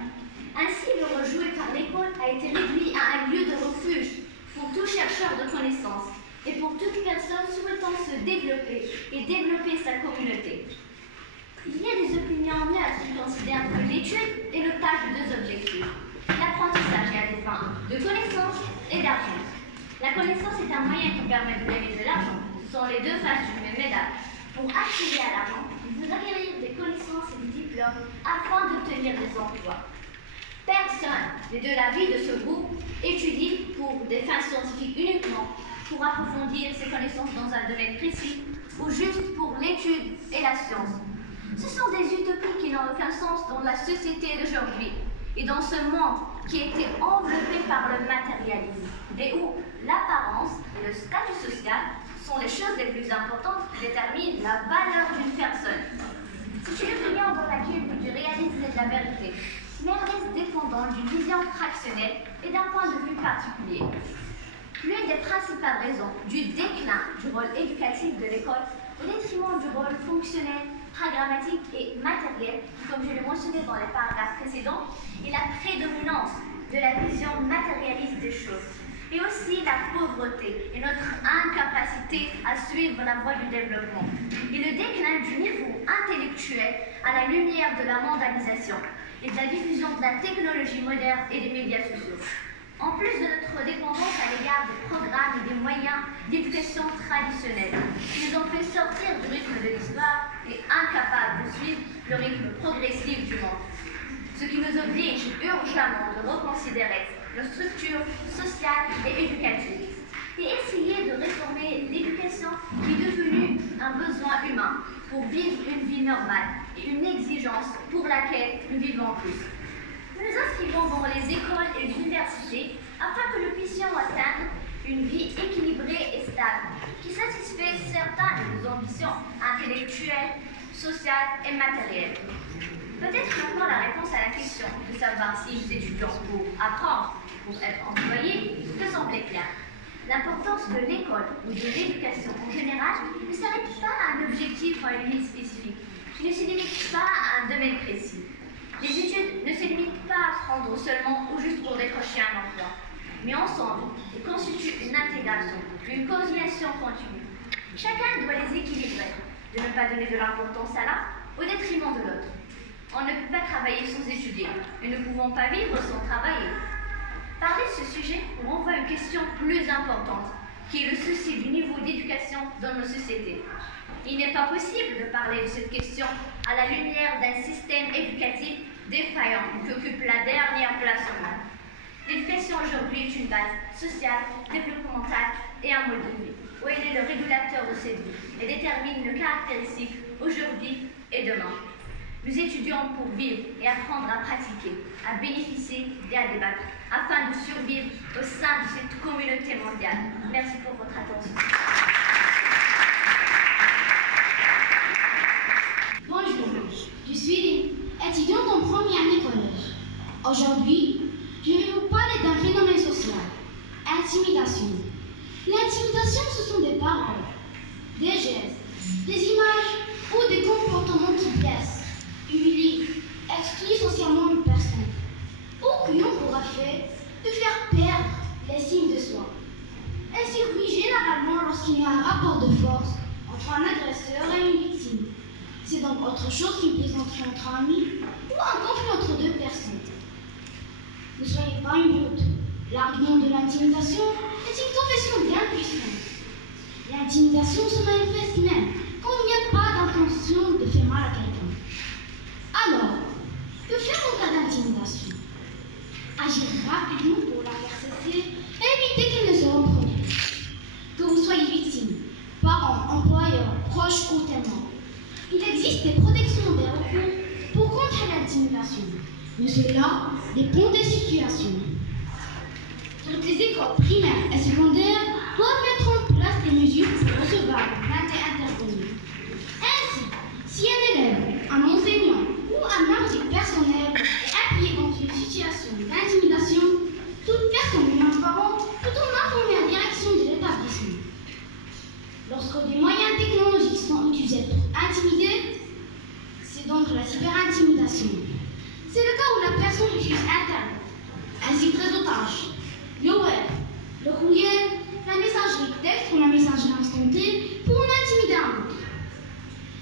Ainsi, le rôle joué par l'école a été réduit à un lieu de refuge pour tout chercheur de connaissances et pour toute personne souhaitant se développer et développer sa communauté. Il y a des opinions neutres qui considèrent que l'étude est le tâche de deux objectifs. L'apprentissage est à des fins de connaissances et d'argent. La connaissance est un moyen qui permet de gagner de l'argent. Ce sont les deux faces d'une même médaille. Pour accéder à l'argent, il faut acquérir des connaissances et des diplômes afin d'obtenir des emplois. Personne de la vie de ce groupe étudie pour des fins scientifiques uniquement, pour approfondir ses connaissances dans un domaine précis, ou juste pour l'étude et la science. Ce sont des utopies qui n'ont aucun sens dans la société d'aujourd'hui et dans ce monde qui a été enveloppé par le matérialisme et où l'apparence et le statut social sont les choses les plus importantes qui déterminent la valeur d'une personne. C'est une opinion dans laquelle du réalisme et de la vérité, mais reste dépendant d'une vision fractionnelle et d'un point de vue particulier. L'une des principales raisons du déclin du rôle éducatif de l'école au détriment du rôle fonctionnel, pragmatique et matériel, comme je l'ai mentionné dans les paragraphes précédents, est la prédominance de la vision matérialiste des choses, et aussi la pauvreté et notre incapacité à suivre la voie du développement, et le déclin du niveau intellectuel à la lumière de la mondialisation et de la diffusion de la technologie moderne et des médias sociaux. En plus de notre dépendance à l'égard des programmes et des moyens d'éducation traditionnels, qui nous ont fait sortir du rythme de l'histoire et incapables de suivre le rythme progressif du monde. Ce qui nous oblige urgemment de reconsidérer nos structures sociales et éducatives et essayer de réformer l'éducation qui est devenue un besoin humain pour vivre une vie normale et une exigence pour laquelle nous vivons plus. Nous nous inscrivons dans les écoles et les universités afin que nous puissions atteindre une vie équilibrée et stable qui satisfait certaines de nos ambitions intellectuelles, sociales et matérielles. Peut-être maintenant la réponse à la question de savoir si nous étudions pour apprendre, pour être employés, peut sembler claire. L'importance de l'école ou de l'éducation en général ne s'arrête pas à un objectif ou à une limite spécifique, qui ne se limite pas à un domaine précis. Les études ne se limitent pas à se rendre seulement ou juste pour décrocher un emploi, mais ensemble, elles constituent une intégration, une coordination continue. Chacun doit les équilibrer, de ne pas donner de l'importance à l'un au détriment de l'autre. On ne peut pas travailler sans étudier, et ne pouvons pas vivre sans travailler. Parler de ce sujet nous renvoie à une question plus importante, qui est le souci du niveau d'éducation dans nos sociétés. Il n'est pas possible de parler de cette question à la lumière d'un système éducatif défaillant qui occupe la dernière place au monde. L'éducation aujourd'hui est une base sociale, développementale et un mode de vie, où elle est le régulateur de cette vie et détermine nos caractéristiques aujourd'hui et demain. Nous étudions pour vivre et apprendre à pratiquer, à bénéficier et à débattre, afin de survivre au sein de cette communauté mondiale. Merci pour votre attention. Bonjour, je suis étudiante en première année collège. Aujourd'hui, je vais vous parler d'un phénomène social, intimidation. L'intimidation, ce sont des paroles, des gestes, des images ou des comportements qui blessent, humilient, excluent socialement une personne, ou qui ont pour effet de faire perdre l'estime de soi. Elle survit généralement lorsqu'il y a un rapport de force entre un agresseur et une victime. C'est donc autre chose qu'une plaisanterie entre amis ou un conflit entre deux personnes. Ne soyez pas une brute. L'argument de l'intimidation est une confession bien puissante. L'intimidation se manifeste même quand il n'y a pas d'intention de faire mal à quelqu'un. Alors, que faire en cas d'intimidation? Agir rapidement pour la faire cesser et éviter qu'elle ne se reproduise. Que vous soyez victime, parent, aussi des protections des recours pour contrer l'intimidation, mais cela dépend des situations. Toutes les écoles primaires et secondaires doivent mettre en place des mesures pour recevoir plainte et intervenir. Ainsi, si un élève, un enseignant ou un membre du personnel est appuyé dans une situation d'intimidation, toute personne ou un parent peut en informer la direction de l'établissement. Lorsque des moyens technologiques sont utilisés pour intimider, c'est donc la cyberintimidation. C'est le cas où la personne utilise Internet, un site réseautage, le web, le courriel, la messagerie texte ou la messagerie instantanée pour en intimider un autre.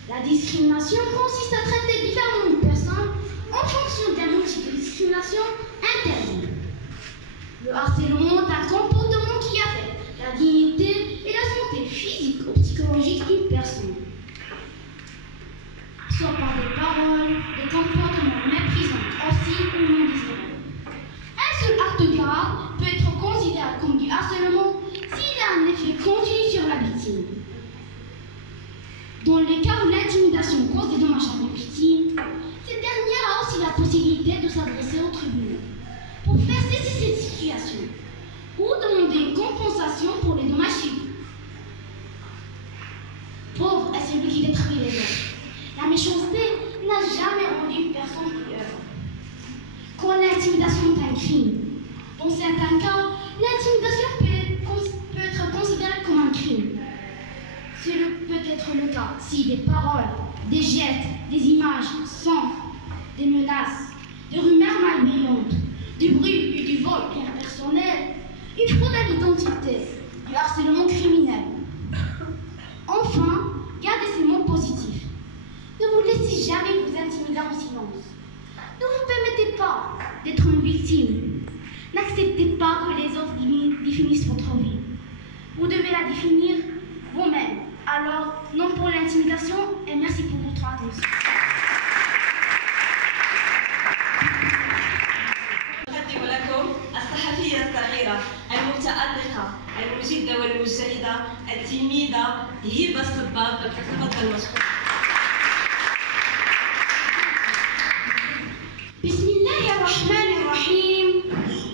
La discrimination consiste à traiter différemment une personne en fonction d'un outil de discrimination interdit. Le harcèlement est un comportement qui affecte la dignité et la santé physique ou psychologique d'une personne, soit par des paroles, des comportements méprisants, hostiles ou non désirés. Un seul acte grave peut être considéré comme du harcèlement s'il a un effet continu sur la victime. Dans les cas où l'intimidation cause des dommages à la victime, cette dernière a aussi la possibilité de s'adresser au tribunal pour faire cesser cette situation ou demander une compensation pour les dommages subis. Pauvre est celui qui détruit les autres. La méchanceté n'a jamais rendu une personne plus heureuse. Quand l'intimidation est un crime, dans certains cas, l'intimidation peut être considérée comme un crime. Cela peut être le cas si des paroles, des gestes, des images, sons, des menaces, des rumeurs malveillantes, du bruit et du vol personnel, une fraude à l'identité, du harcèlement criminel. Enfin, gardez ces mots positifs. Ne vous laissez jamais vous intimider en silence. Ne vous permettez pas d'être une victime. N'acceptez pas que les autres définissent votre vie. Vous devez la définir vous-même. Alors, non pour l'intimidation et merci pour votre attention. أقدم لكم الصحفية الصغيرة المتألقة المجدة والمجتهدة التلميذة هبة الصباغ. فلتتفضل مشكورة. بسم الله الرحمن الرحيم،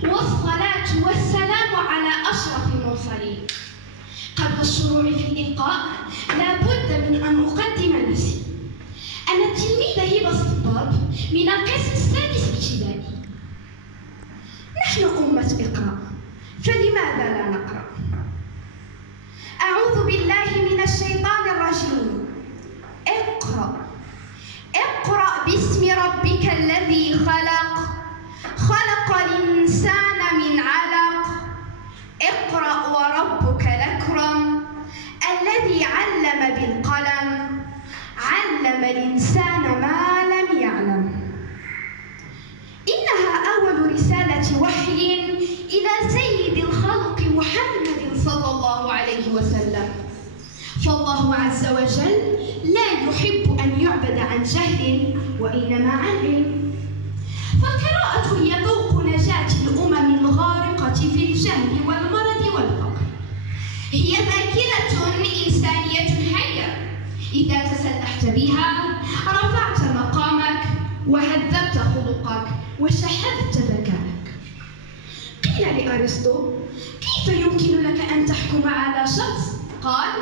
والصلاة والسلام على أشرف المرسلين. قبل الشروع في الإلقاء لابد من أن أقدم نفسي. أنا التلميذة هبة الصباغ من القسم السادس ابتدائي. نحن أمة إقراء، فلماذا لا نقرأ؟ أعوذ بالله من الشيطان الرجيم. اقرأ اقرأ باسم ربك الذي خلق، خلق الإنسان من علق، اقرأ وربك الأكرم الذي علم بالقلم، علم الإنسان ما لم يعلم. إنها أول رسالة وحي إلى سيد الخلق محمد صلى الله عليه وسلم، فالله عز وجل لا يحب أن يعبد عن جهل وإنما عن علم. فالقراءة هي ذوق نجاة الأمم الغارقة في الجهل والمرض والفقر. هي ذاكرة إنسانية حية، إذا تسلحت بها رفعت مقامك وهذبت خلقك وشحذت ذكائك. قيل لأرسطو: كيف يمكن لك أن تحكم على شخص؟ قال: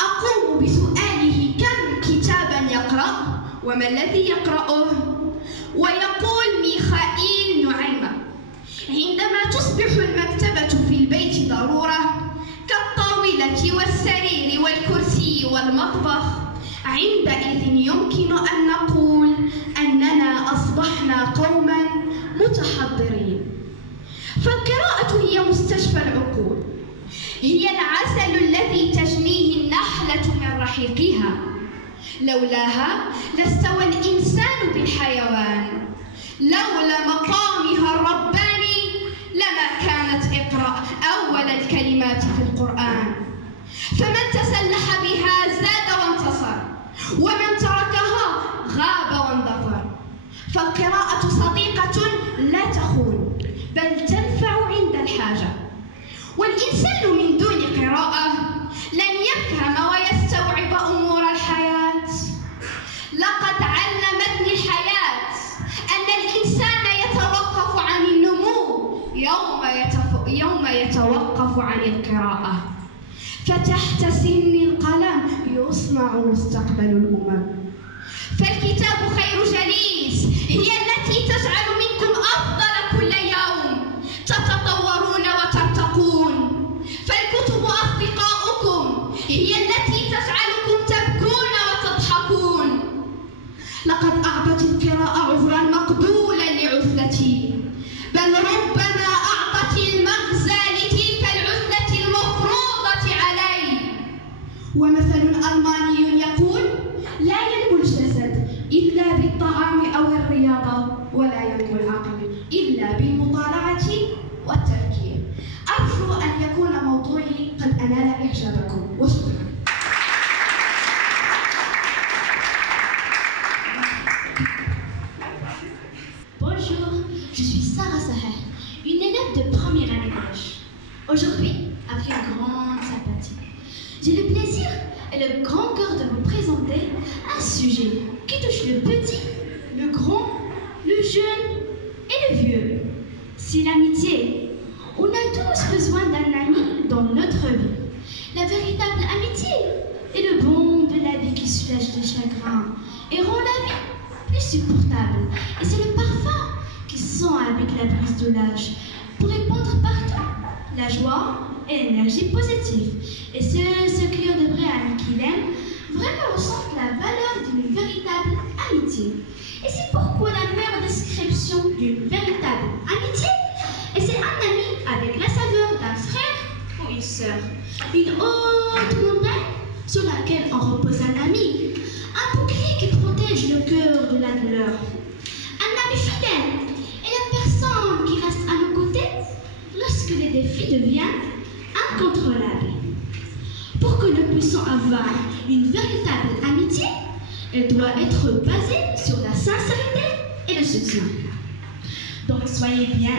أقوم بسؤاله كم كتابا يقرأ وما الذي يقرأه؟ ويقول ميخائيل نعيمة: عندما تصبح المكتبة في البيت ضرورة كالطاولة والسرير والكرسي والمطبخ، عندئذ يمكن أن نقول أننا أصبحنا قوما متحضرين. فالقراءة هي مستشفى العقول، هي العسل الذي تجنيه النحلة من رحيقها، لولاها لاستوى الإنسان بالحيوان، لولا مقامها الرباني لما كانت اقرأ أول الكلمات في القرآن. فمن تسلح بها زاد وانتصر، ومن تركها غاب واندثر. فالقراءة صديقة لا تخون بل تنفع عند الحاجة، والإنسان من دون قراءة لن يفهم ويستوعب أمور الحياة. لا يوم يتوقف عن القراءة، فتحت سن القلم يصنع مستقبل الأمم. فالكتاب خير جليس، هي التي تجعل منكم أفضل كل يوم، تتطورون وترتقون. فالكتب أصدقاؤكم، هي التي تجعلكم تبكون وتضحكون. لقد أعطت القراءة عذرا مقبولا لعزلتي، بل ربما أعطت المغزى لتلك العزلة المفروضة علي. ومثل ألماني يقول: لا ينمو الجسد إلا بالطعام أو الرياضة، ولا ينمو العقل إلا بالمطالعة والتفكير. أرجو أن يكون موضوعي قد أنال إعجابكم، وشكرا. Bonjour, je suis Sarah Saher, une élève de première année collège. Aujourd'hui, avec une grande sympathie, j'ai le plaisir et le grand cœur de vous présenter un sujet qui touche le petit, le grand, le jeune et le vieux. C'est l'amitié. On a tous besoin d'un ami dans notre vie. La véritable amitié est le bon de la vie qui soulage les chagrins et rend la vie plus supportable. Et c'est le parfum qui sent avec la brise de l'âge pour répandre partout la joie et l'énergie positive. Et ceux qui ont de vrais amis qu'il aime vraiment ressentent la valeur d'une véritable amitié. Et c'est pourquoi la meilleure description d'une véritable amitié, et c'est un ami avec la saveur d'un frère ou une sœur. Une haute montagne sur laquelle on repose un ami. Un bouclier qui protège le cœur de la douleur. Un ami fidèle est la personne qui reste à nos côtés lorsque les défis deviennent incontrôlables. Pour que nous puissions avoir une véritable amitié, elle doit être basée sur la sincérité et le soutien. Donc soyez bien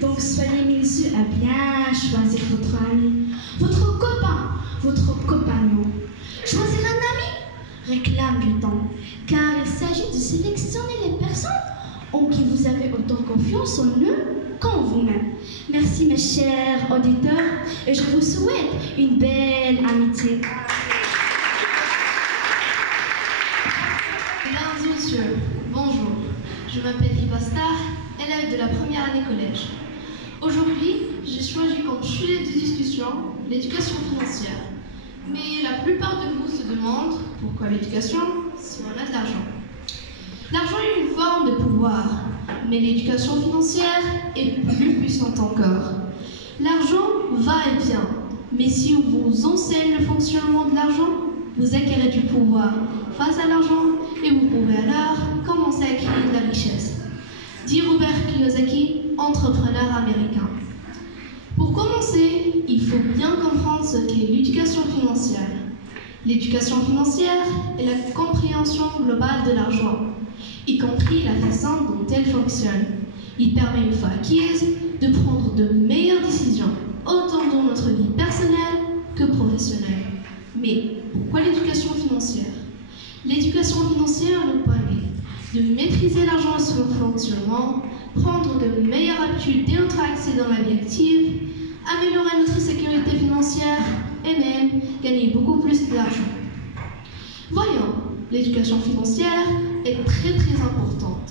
Donc soyez minutieux à bien choisir votre ami, votre copain, votre compagnon. Choisir un ami réclame du temps, car il s'agit de sélectionner les personnes en qui vous avez autant confiance en eux qu'en vous-même. Merci mes chers auditeurs et je vous souhaite une belle amitié. Mesdames et messieurs, bonjour. Je m'appelle Ivasta, élève de la première année collège. Aujourd'hui, j'ai choisi comme sujet de discussion l'éducation financière. Mais la plupart de vous se demandent pourquoi l'éducation si on a de l'argent. L'argent est une forme de pouvoir, mais l'éducation financière est plus puissante encore. L'argent va et vient, mais si on vous enseigne le fonctionnement de l'argent, vous acquérez du pouvoir face à l'argent et vous pouvez alors commencer à acquérir de la richesse. Dit Robert Kiyosaki, entrepreneur américain. Pour commencer, il faut bien comprendre ce qu'est l'éducation financière. L'éducation financière est la compréhension globale de l'argent, y compris la façon dont elle fonctionne. Il permet, une fois acquise, de prendre de meilleures décisions, autant dans notre vie personnelle que professionnelle. Mais pourquoi l'éducation financière? L'éducation financière nous permet de maîtriser l'argent et son fonctionnement, prendre de meilleures habitudes dès notre accès dans la vie active, améliorer notre sécurité financière et même gagner beaucoup plus d'argent. Voyons, l'éducation financière est très importante.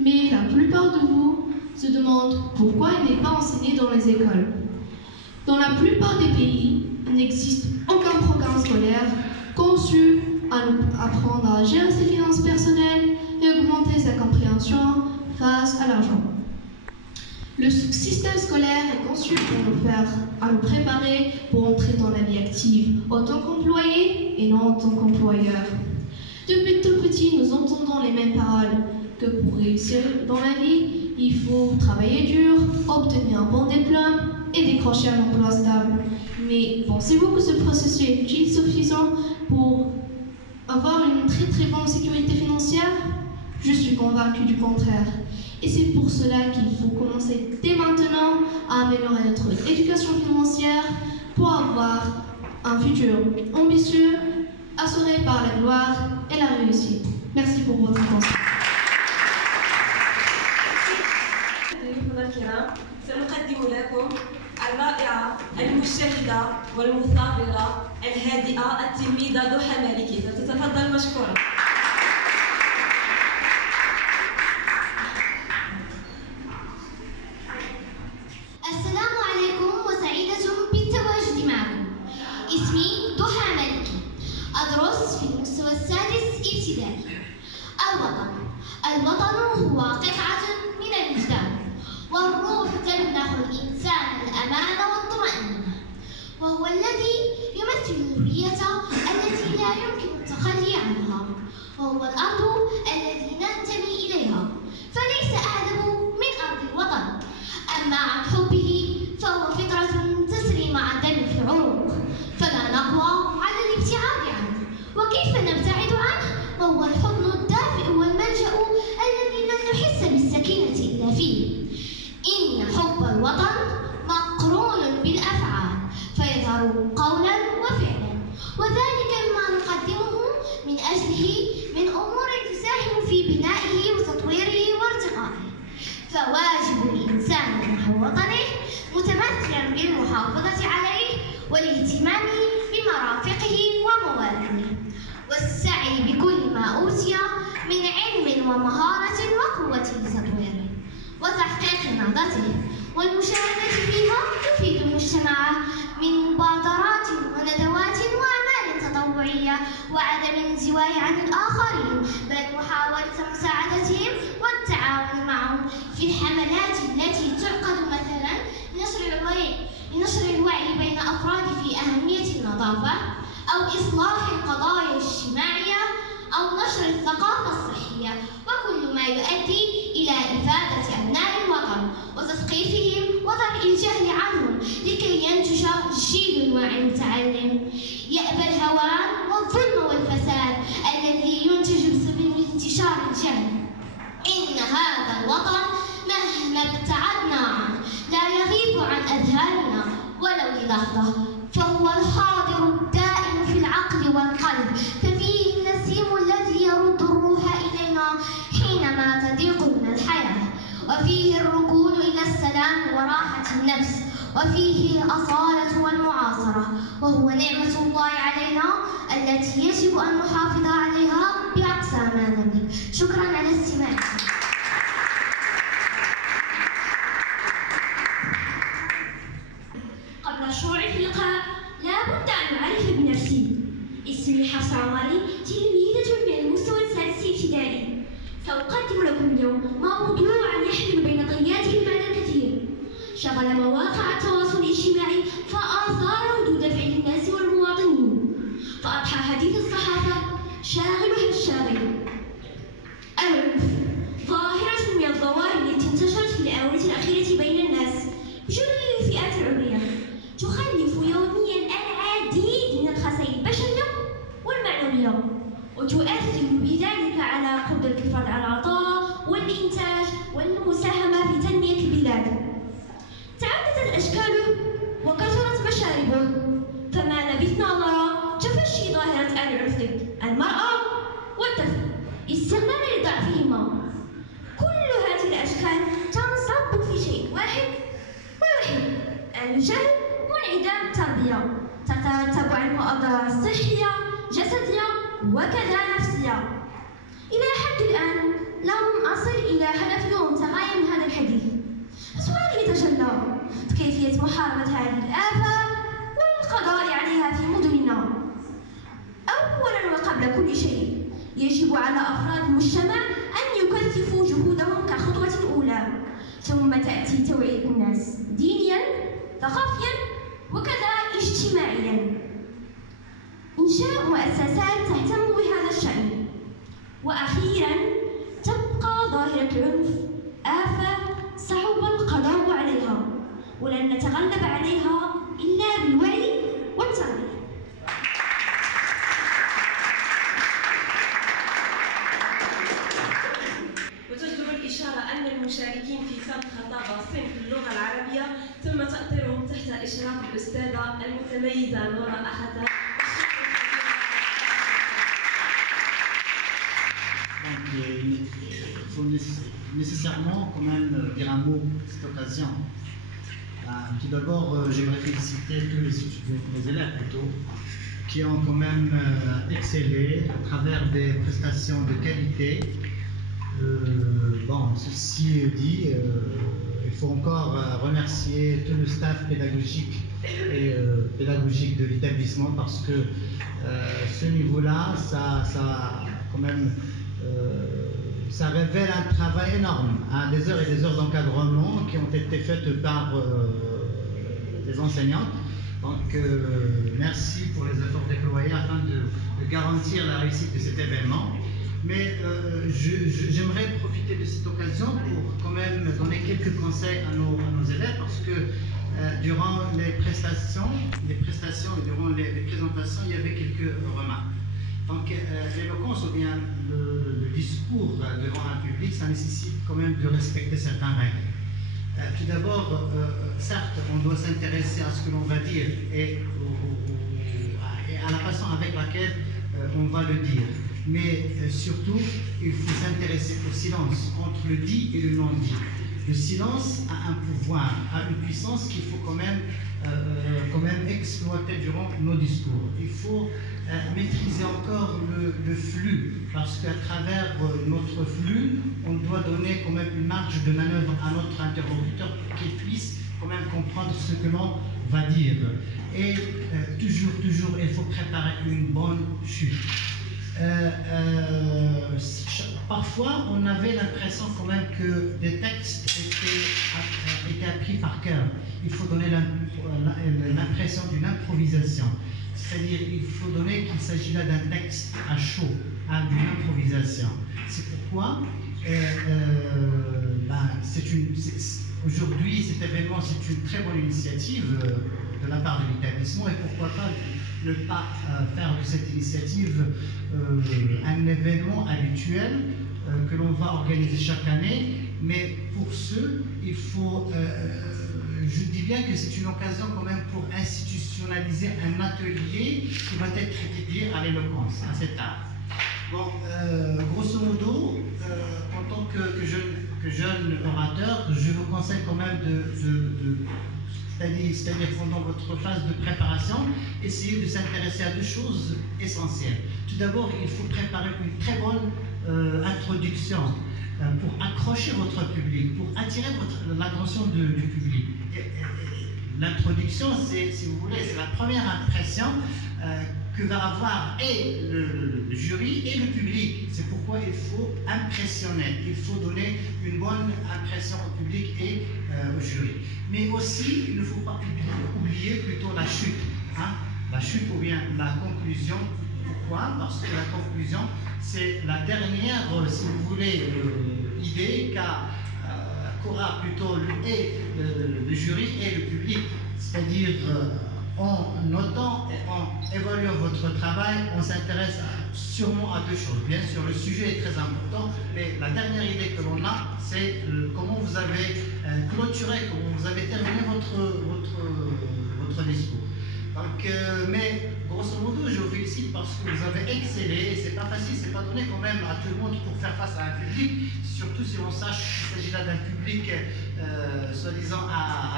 Mais la plupart de vous se demandent pourquoi elle n'est pas enseignée dans les écoles. Dans la plupart des pays, il n'existe aucun programme scolaire conçu à nous apprendre à gérer ses finances personnelles et augmenter sa compréhension face à l'argent. Le système scolaire est conçu pour nous préparer pour entrer dans la vie active en tant qu'employé et non en tant qu'employeur. Depuis tout petit, nous entendons les mêmes paroles que pour réussir dans la vie, il faut travailler dur, obtenir un bon diplôme et décrocher un emploi stable. Mais pensez-vous que ce processus est suffisant pour avoir une très bonne sécurité financière? Je suis convaincue du contraire. Et c'est pour cela qu'il faut commencer dès maintenant à améliorer notre éducation financière pour avoir un futur ambitieux assurée par la gloire et la réussite. Merci pour votre attention. ضيوفنا الكرام، سنقدم لكم الرائعة المجتهدة والمثابرة الهادئة التلميذة ضحى مالكي، فتتفضل مشكورة. السلام عليكم وسعيدة بالتواجد معكم. اسمي ضحى مالكي، أدرس في المستوى السادس ابتدائي. الوطن هو قطعة من الوجدان، والروح تمنح الإنسان الأمان والطمأنينة، وهو الذي يمثل الهوية التي لا يمكن التخلي عنها، وهو الأرض التي ننتمي إليها، فليس أعلم من أرض الوطن. أما عن حبه فهو فطرة تسري مع الدم في العروق، فلا نقوى على الابتعاد عنه. وكيف نبتعد عنه وهو الحضن الدافئ والملجأ الذي لن نحس بالسكينة إلا فيه؟ إن حب الوطن مقرون بالأفعال، فيظهر قولا وفعلا، وذلك مما نقدمه من أجله من أمور تساهم في بنائه وتطويره وارتقائه. فواجب الإنسان نحو وطنه متمثلا بالمحافظة عليه والاهتمام بمرافقه وموارده، والسعي بكل ما أوتي من علم ومهارة وقوة لتطويره وتحقيق نهضته، والمشاركة فيها تفيد المجتمع من مبادرات وندوات وأعمال تطوعية، وعدم الانزواء عن الآخرين، بل محاولة مساعدتهم والتعاون معهم في الحملات التي تعقد مثلا لنشر الوعي بين أفراد في أهمية النظافة، أو إصلاح القضايا الاجتماعية، أو نشر الثقافة الصحية، وكل ما يؤدي إلى إفادة أبناء الوطن وتثقيفهم وضرب الجهل عنهم لكي ينتج جيل واعي متعلم يأبى الهوان والظلم والفساد الذي ينتج بسبب انتشار الجهل. إن هذا الوطن مهما ابتعدنا عنه لا يغيب عن أذهاننا ولو للحظة، فهو الحاضر الدائم في العقل والقلب، ففيه النسيم الذي يرد الروح إلينا حينما تضيق من الحياة، وفيه الركون إلى السلام وراحة النفس، وفيه الأصالة والمعاصرة، وهو نعمة الله علينا التي يجب أن نحافظ عليها بأقصى ما نملك. شكرا على استماعكم. قبل الشروع في اللقاء لا بد أن أعرف بنفسي. اسمي حفصة عمري، تلميذة من المستوى السادس ابتدائي. سأقدم لكم اليوم موضوعا يحمل بين طياته المعنى الكثير، شغل مواقع التواصل الاجتماعي فأثار ردود فعل الناس والمواطنين، فأضحى حديث الصحافة شاغلها الشاغل. العنف ظاهرة من الظواهر التي انتشرت في الآونة الأخيرة بين الناس بجميع الفئات العمرية، تخلف يوميا العديد من الخسائر البشرية والمعنوية، وتؤثر بذلك على قدرة الفرد على العطاء والإنتاج والمساهمة في تنمية البلاد. تعددت الأشكال وكثرت مشاربه، فما لبثنا نرى تفشي ظاهرة العنف ضد المرأة والطفل استغلالا لضعفهما. كل هذه الأشكال تنصب في شيء واحد، الجهل وانعدام التربية، تترتب عنه أضرار صحية جسدية وكذا نفسية. إلى حد الآن لم أصل إلى هدف يوم تغاية من هذا الحديث. السؤال يتجلى كيفية محاربة هذه الآفة والقضاء عليها في مدننا. أولا وقبل كل شيء يجب على أفراد المجتمع أن يكثفوا جهودهم كخطوة أولى، ثم تأتي توعية الناس دينيا ثقافيا وكذا اجتماعيا، إنشاء مؤسسات تهتم بهذا الشأن، وأخيرا تبقى ظاهرة العنف آفة صعب القضاء عليها، ولن نتغلب عليها إلا بالوعي والتربية. وتجدر الإشارة أن المشاركين في سبق خطابة صنف اللغة العربية تم تأطيرهم تحت إشراف الأستاذة المتميزة نورا أحتا. il faut nécessairement quand même dire un mot à cette occasion. Tout d'abord, j'aimerais féliciter tous les élèves plutôt, qui ont quand même excellé à travers des prestations de qualité. Bon, ceci dit, il faut encore remercier tout le staff pédagogique et pédagogique de l'établissement parce que ce niveau-là, ça quand même, ça révèle un travail énorme, hein, des heures et des heures d'encadrement qui ont été faites par les enseignantes. Donc, merci pour les efforts déployés afin de garantir la réussite de cet événement. Mais j'aimerais profiter de cette occasion pour quand même donner quelques conseils à nos élèves parce que durant les prestations et durant les présentations, il y avait quelques remarques. Donc, l'éloquence ou bien le discours devant un public, ça nécessite quand même de respecter certaines règles. Tout d'abord, certes, on doit s'intéresser à ce que l'on va dire et à la façon avec laquelle on va le dire. Mais surtout, il faut s'intéresser au silence entre le dit et le non-dit. Le silence a un pouvoir, a une puissance qu'il faut quand même exploiter durant nos discours. Il faut maîtriser encore le flux, parce qu'à travers notre flux, on doit donner quand même une marge de manœuvre à notre interlocuteur pour qu'il puisse quand même comprendre ce que l'on va dire. Et toujours, il faut préparer une bonne chute. Parfois, on avait l'impression quand même que des textes étaient appris par cœur. Il faut donner l'impression d'une improvisation. C'est-à-dire, il faut donner qu'il s'agit là d'un texte à chaud, d'une improvisation. C'est pourquoi aujourd'hui, cet événement, c'est une très bonne initiative de la part de l'établissement et pourquoi pas ne pas faire de cette initiative un événement habituel que l'on va organiser chaque année, mais pour ce, il faut, je dis bien que c'est une occasion quand même pour institutionnaliser un atelier qui va être dédié à l'éloquence, à cet art. Bon, grosso modo, en tant que jeune orateur, je vous conseille quand même c'est-à-dire pendant votre phase de préparation, essayez de s'intéresser à deux choses essentielles. Tout d'abord, il faut préparer une très bonne introduction pour accrocher votre public, pour attirer l'attention du public. L'introduction, si vous voulez, c'est la première impression que va avoir et le jury et le public. C'est pourquoi il faut impressionner, il faut donner une bonne impression au public et au jury. Mais aussi, il ne faut pas oublier plutôt la chute. Hein? La chute ou bien la conclusion. Pourquoi? Parce que la conclusion, c'est la dernière, si vous voulez, idée qu'aura plutôt le jury et le public. C'est-à-dire, en notant et en évaluant votre travail, on s'intéresse sûrement à deux choses. Bien sûr, le sujet est très important, mais la dernière idée que l'on a, c'est comment vous avez clôturé, comment vous avez terminé votre discours. Donc, mais grosso modo, je vous félicite parce que vous avez excellé. C'est pas facile, c'est pas donné quand même à tout le monde pour faire face à un public, surtout si on sache qu'il s'agit là d'un public soi-disant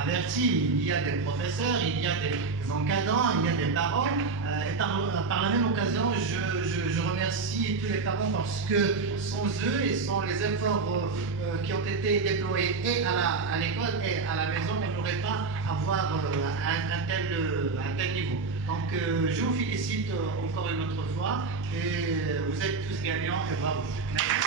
averti. Il y a des professeurs, il y a des encadrants, il y a des parents. Et par la même occasion, je remercie tous les parents parce que sans eux et sans les efforts qui ont été déployés et à l'école et à la maison, on n'aurait pas à avoir un tel niveau. Donc je vous félicite encore une autre fois et vous êtes tous gagnants et bravo. Merci.